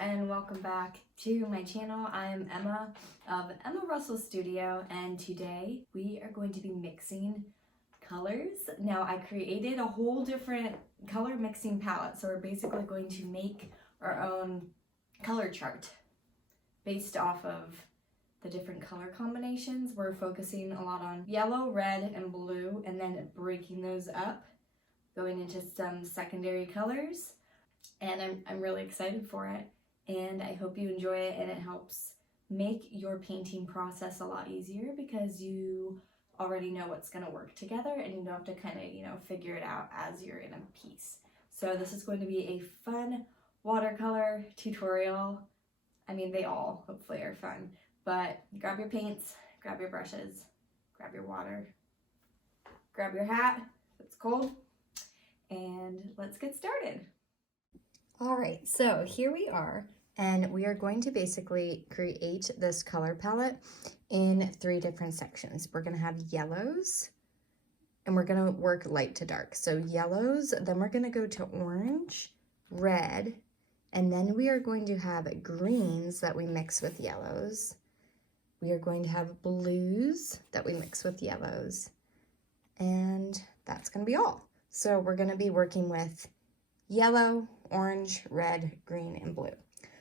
and welcome back to my channel. I'm Emma of Emma Russell Studio, and today we are going to be mixing colors. Now I created a whole different color mixing palette, so we're basically going to make our own color chart based off of the different color combinations. We're focusing a lot on yellow, red, and blue, and then breaking those up, going into some secondary colors. And I'm really excited for it, and I hope you enjoy it, and it helps make your painting process a lot easier because you already know what's going to work together and you don't have to kind of, figure it out as you're in a piece. So this is going to be a fun watercolor tutorial. I mean, they all hopefully are fun, but grab your paints, grab your brushes, grab your water, grab your hat if it's cold, and let's get started. All right, so here we are, and we are going to basically create this color palette in 3 different sections. We're gonna have yellows, and we're gonna work light to dark. So yellows, then we're gonna go to orange, red, and then we are going to have greens that we mix with yellows. We are going to have blues that we mix with yellows, and that's gonna be all. So we're gonna be working with yellow, orange, red, green, and blue.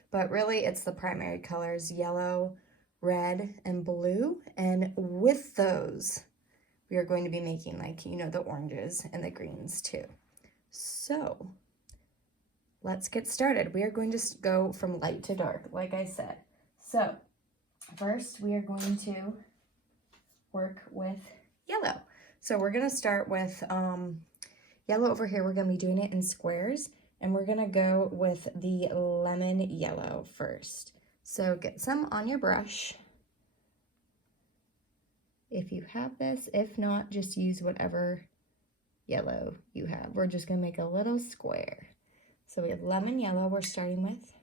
But really it's the primary colors, yellow, red, and blue. And with those, we are going to be making the oranges and the greens too. So let's get started. We are going to go from light to dark, like I said. So first we are going to work with yellow. So we're gonna start with yellow over here. We're gonna be doing it in squares, and we're gonna go with the lemon yellow first. So get some on your brush if you have this. If not, just use whatever yellow you have. We're just gonna make a little square. So we have lemon yellow we're starting with,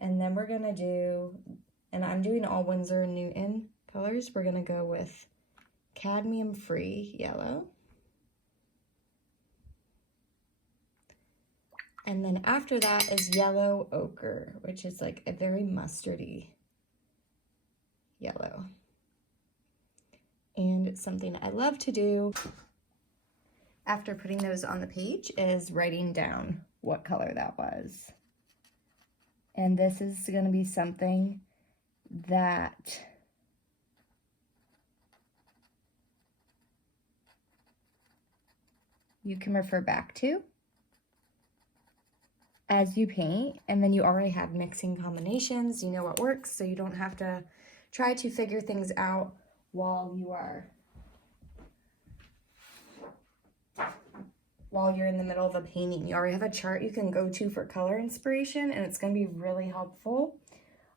and then we're gonna do, and I'm doing all Winsor & Newton colors, we're gonna go with cadmium free yellow. And then after that is yellow ochre, which is like a very mustardy yellow. And it's something I love to do after putting those on the page is writing down what color that was. And this is going to be something that you can refer back to as you paint, and then you already have mixing combinations, you know what works, so you don't have to try to figure things out while you're in the middle of a painting. You already have a chart you can go to for color inspiration, and it's going to be really helpful.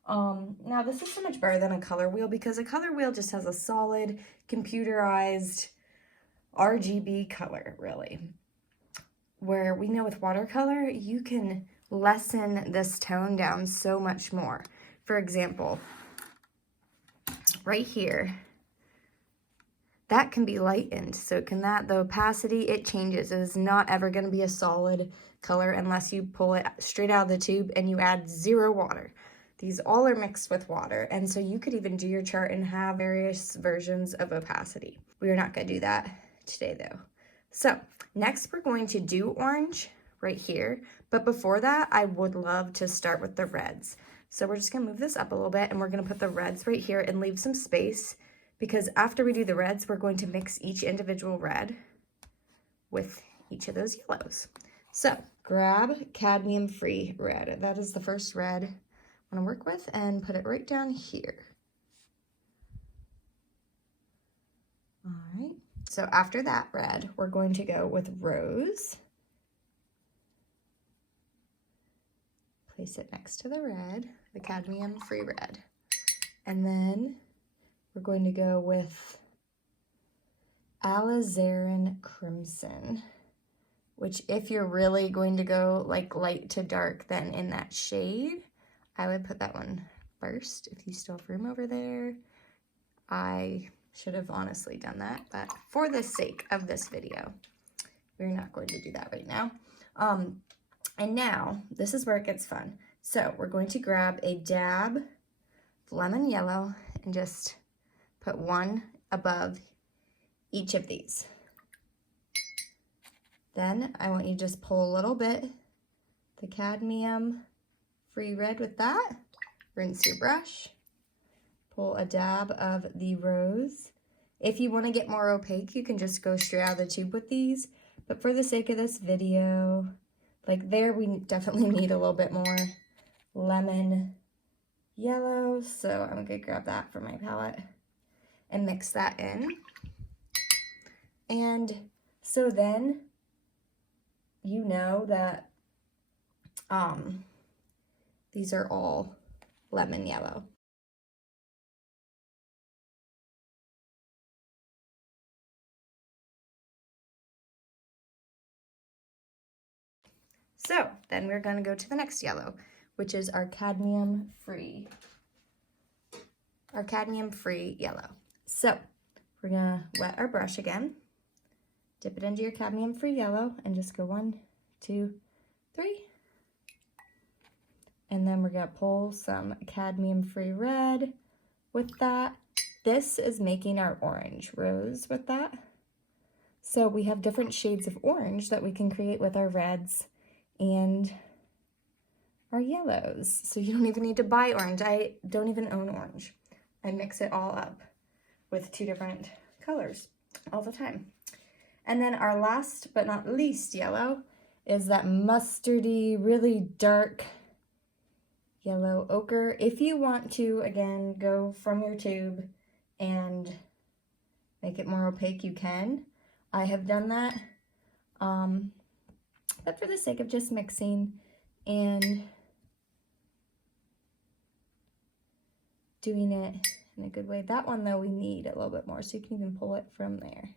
Now this is so much better than a color wheel, because a color wheel just has a solid computerized RGB color, really. Where we know with watercolor, you can lessen this tone down so much more. For example, right here, that can be lightened. So the opacity, it changes. It is not ever going to be a solid color unless you pull it straight out of the tube and you add 0 water. These all are mixed with water, and so you could even do your chart and have various versions of opacity. We are not going to do that today though. So next we're going to do orange right here, but before that I would love to start with the reds. So we're just gonna move this up a little bit, and we're gonna put the reds right here and leave some space, because after we do the reds, we're going to mix each individual red with each of those yellows. So grab cadmium free red. That is the first red I wanna work with, and put it right down here. All right. So after that red, we're going to go with rose. Place it next to the red, the cadmium free red. And then we're going to go with alizarin crimson, which if you're really going to go like light to dark, then in that shade, I would put that one first if you still have room over there. I should have honestly done that, but for the sake of this video, we're not going to do that right now. And now, this is where it gets fun. So we're going to grab a dab of lemon yellow and just put one above each of these. Then I want you to just pull a little bit, the cadmium-free red with that, rinse your brush, pull a dab of the rose. If you want to get more opaque, you can just go straight out of the tube with these, but for the sake of this video, like there, we definitely need a little bit more lemon yellow, so I'm gonna grab that from my palette and mix that in. And so then you know that these are all lemon yellow. So then we're going to go to the next yellow, which is our cadmium-free yellow. So we're going to wet our brush again, dip it into your cadmium-free yellow, and just go 1, 2, 3. And then we're going to pull some cadmium-free red with that. This is making our orange rose with that. So we have different shades of orange that we can create with our reds and our yellows. So you don't even need to buy orange. I don't even own orange. I mix it all up with 2 different colors all the time. And then our last but not least yellow is that mustardy, really dark yellow ochre. If you want to, again, go from your tube and make it more opaque, you can. I have done that. But for the sake of just mixing and doing it in a good way. That one, though, we need a little bit more, so you can even pull it from there.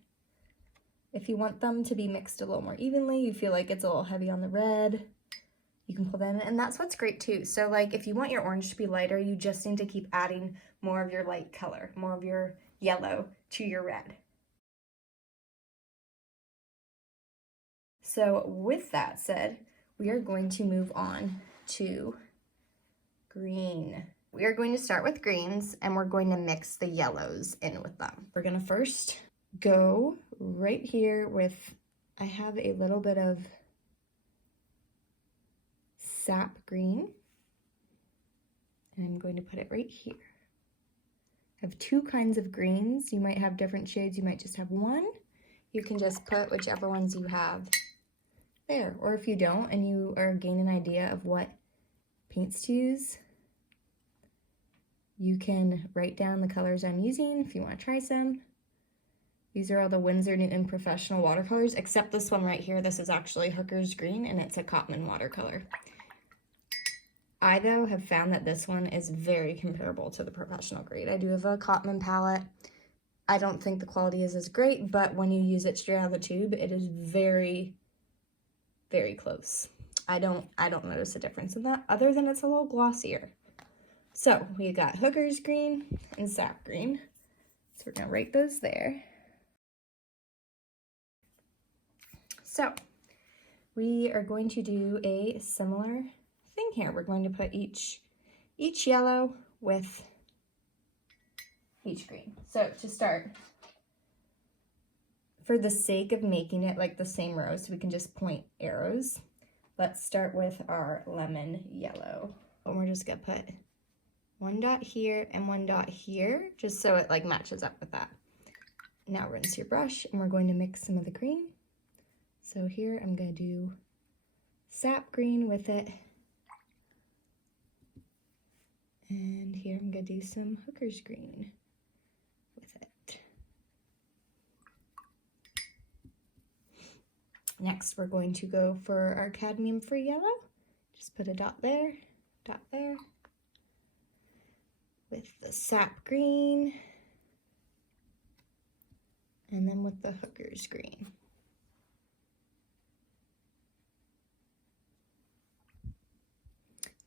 If you want them to be mixed a little more evenly, you feel like it's a little heavy on the red, you can pull that in, and that's what's great too. So like if you want your orange to be lighter, you just need to keep adding more of your light color, more of your yellow to your red. So with that said, we are going to move on to green. We are going to start with greens and we're going to mix the yellows in with them. We're going to first go right here with, I have a little bit of sap green and I'm going to put it right here. I have 2 kinds of greens. You might have different shades. You might just have one. You can just put whichever ones you have there. Or if you don't and you are gaining an idea of what paints to use, you can write down the colors I'm using if you want to try some. These are all the Winsor Newton Professional watercolors, except this one right here. This is actually Hooker's Green and it's a Cotman watercolor. I, though, have found that this one is very comparable to the professional grade. I do have a Cotman palette. I don't think the quality is as great, but when you use it straight out of the tube, it is very, very close. I don't notice a difference in that, other than it's a little glossier. So we got Hooker's Green and Sap Green. So we're gonna write those there. So we are going to do a similar thing here. We're going to put each yellow with each green. So to start, for the sake of making it like the same row, so we can just point arrows, let's start with our lemon yellow. And we're just gonna put 1 dot here and 1 dot here, just so it like matches up with that. Now rinse your brush and we're going to mix some of the green. So here I'm gonna do sap green with it. And here I'm gonna do some Hooker's Green with it. Next, we're going to go for our cadmium-free yellow. Just put a dot there, with the sap green, and then with the Hooker's Green.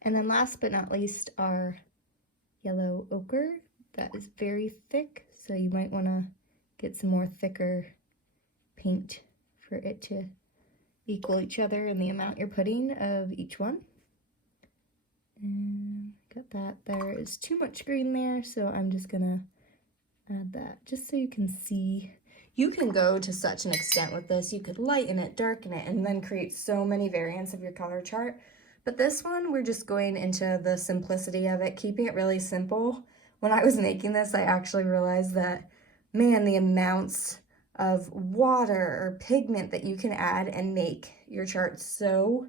And then last but not least, our yellow ochre. That is very thick, so you might want to get some more thicker paint for it to equal each other in the amount you're putting of each one. Got that. There is too much green there, so I'm just gonna add that just so you can see. You can go to such an extent with this. You could lighten it, darken it, and then create so many variants of your color chart. But this one, we're just going into the simplicity of it, keeping it really simple. When I was making this, I actually realized that, man, the amounts of water or pigment that you can add and make your chart so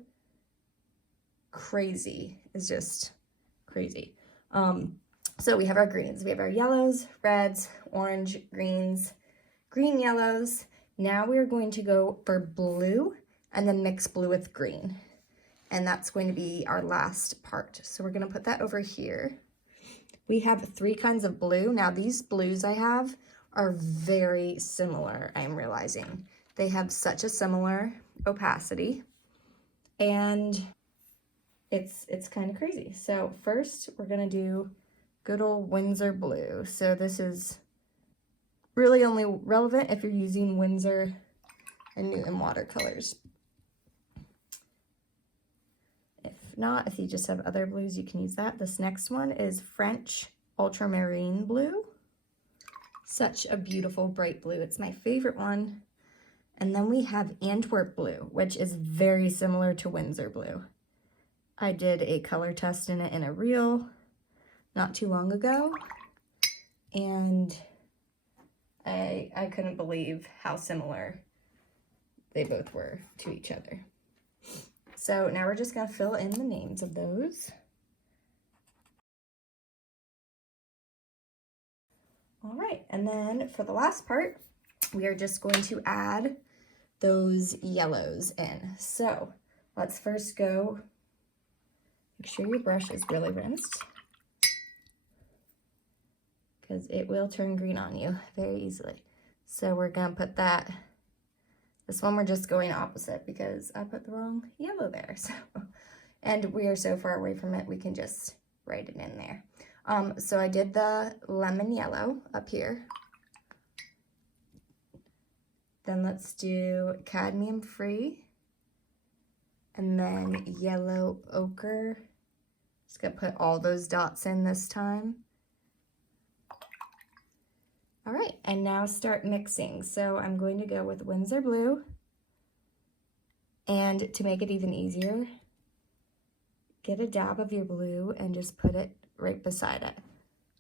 crazy is just crazy. So we have our greens, we have our yellows, reds, orange, greens, green, yellows. Now we're going to go for blue and then mix blue with green. And that's going to be our last part. So we're gonna put that over here. We have 3 kinds of blue. Now these blues I have are very similar, I'm realizing. They have such a similar opacity and it's kind of crazy. So first we're gonna do good old Winsor blue. So this is really only relevant if you're using Winsor and Newton watercolors. If not, if you just have other blues, you can use that. This next one is French ultramarine blue. Such a beautiful bright blue. It's my favorite one. And then we have Antwerp blue, which is very similar to Winsor blue. I did a color test in it in a reel not too long ago, and I couldn't believe how similar they both were to each other. So now we're just gonna fill in the names of those. All right, and then for the last part, we are just going to add those yellows in. So let's first go, make sure your brush is really rinsed, because it will turn green on you very easily. So we're gonna put that, this one we're just going opposite because I put the wrong yellow there. So, and we are so far away from it, we can just write it in there. So I did the lemon yellow up here. Then let's do cadmium free, and then yellow ochre. Just gonna put all those dots in this time. All right, and now start mixing. So I'm going to go with Winsor blue, and to make it even easier, get a dab of your blue and just put it right beside it,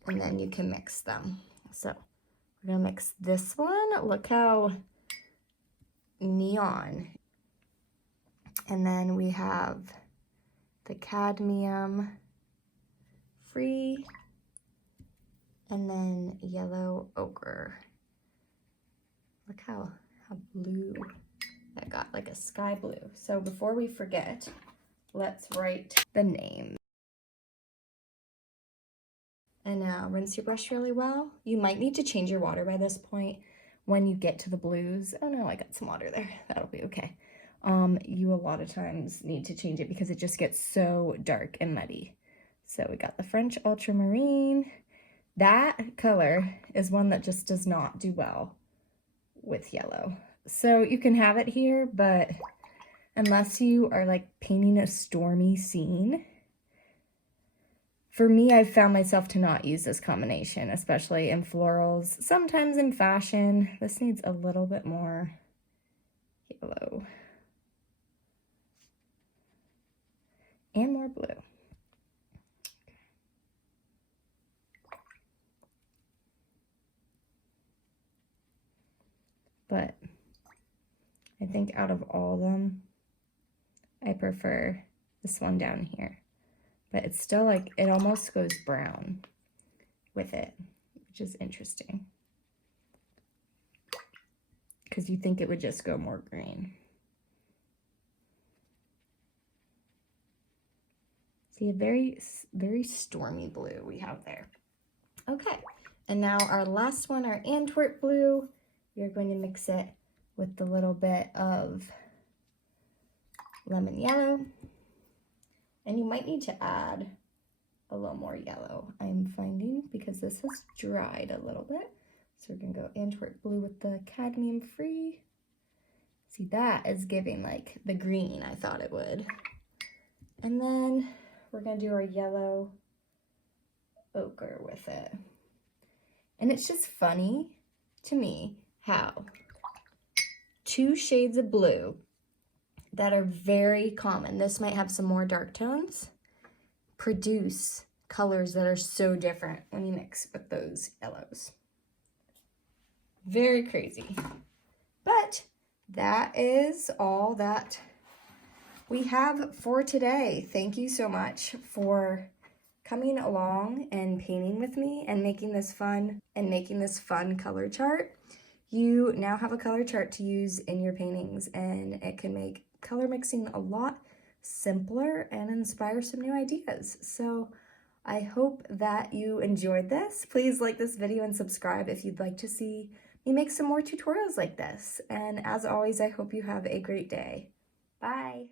and then you can mix them. So we're gonna mix this one. Look how neon. And then we have the cadmium free, and then yellow ochre. Look how blue that got, like a sky blue. So before we forget, let's write the name. And now rinse your brush really well. You might need to change your water by this point when you get to the blues. Oh no, I got some water there. That'll be okay. You a lot of times need to change it because it just gets so dark and muddy. So we got the French ultramarine. That color is one that just does not do well with yellow. So you can have it here, but unless you are like painting a stormy scene, for me, I've found myself to not use this combination, especially in florals, sometimes in fashion. This needs a little bit more yellow and more blue. But I think out of all of them, I prefer this one down here. But it's still like, it almost goes brown with it, which is interesting. Because you think it would just go more green. See, a very, very stormy blue we have there. Okay, and now our last one, our Antwerp blue, we're going to mix it with a little bit of lemon yellow. And you might need to add a little more yellow, I'm finding, because this has dried a little bit. So we're gonna go Antwerp blue with the cadmium free. See, that is giving like the green I thought it would. And then we're gonna do our yellow ochre with it. And it's just funny to me how 2 shades of blue that are very common, this might have some more dark tones, produce colors that are so different when you mix with those yellows. Very crazy. But that is all that we have for today. Thank you so much for coming along and painting with me and making this fun color chart. You now have a color chart to use in your paintings, and it can make color mixing a lot simpler and inspire some new ideas. So I hope that you enjoyed this. Please like this video and subscribe if you'd like to see me make some more tutorials like this. And as always, I hope you have a great day. Bye.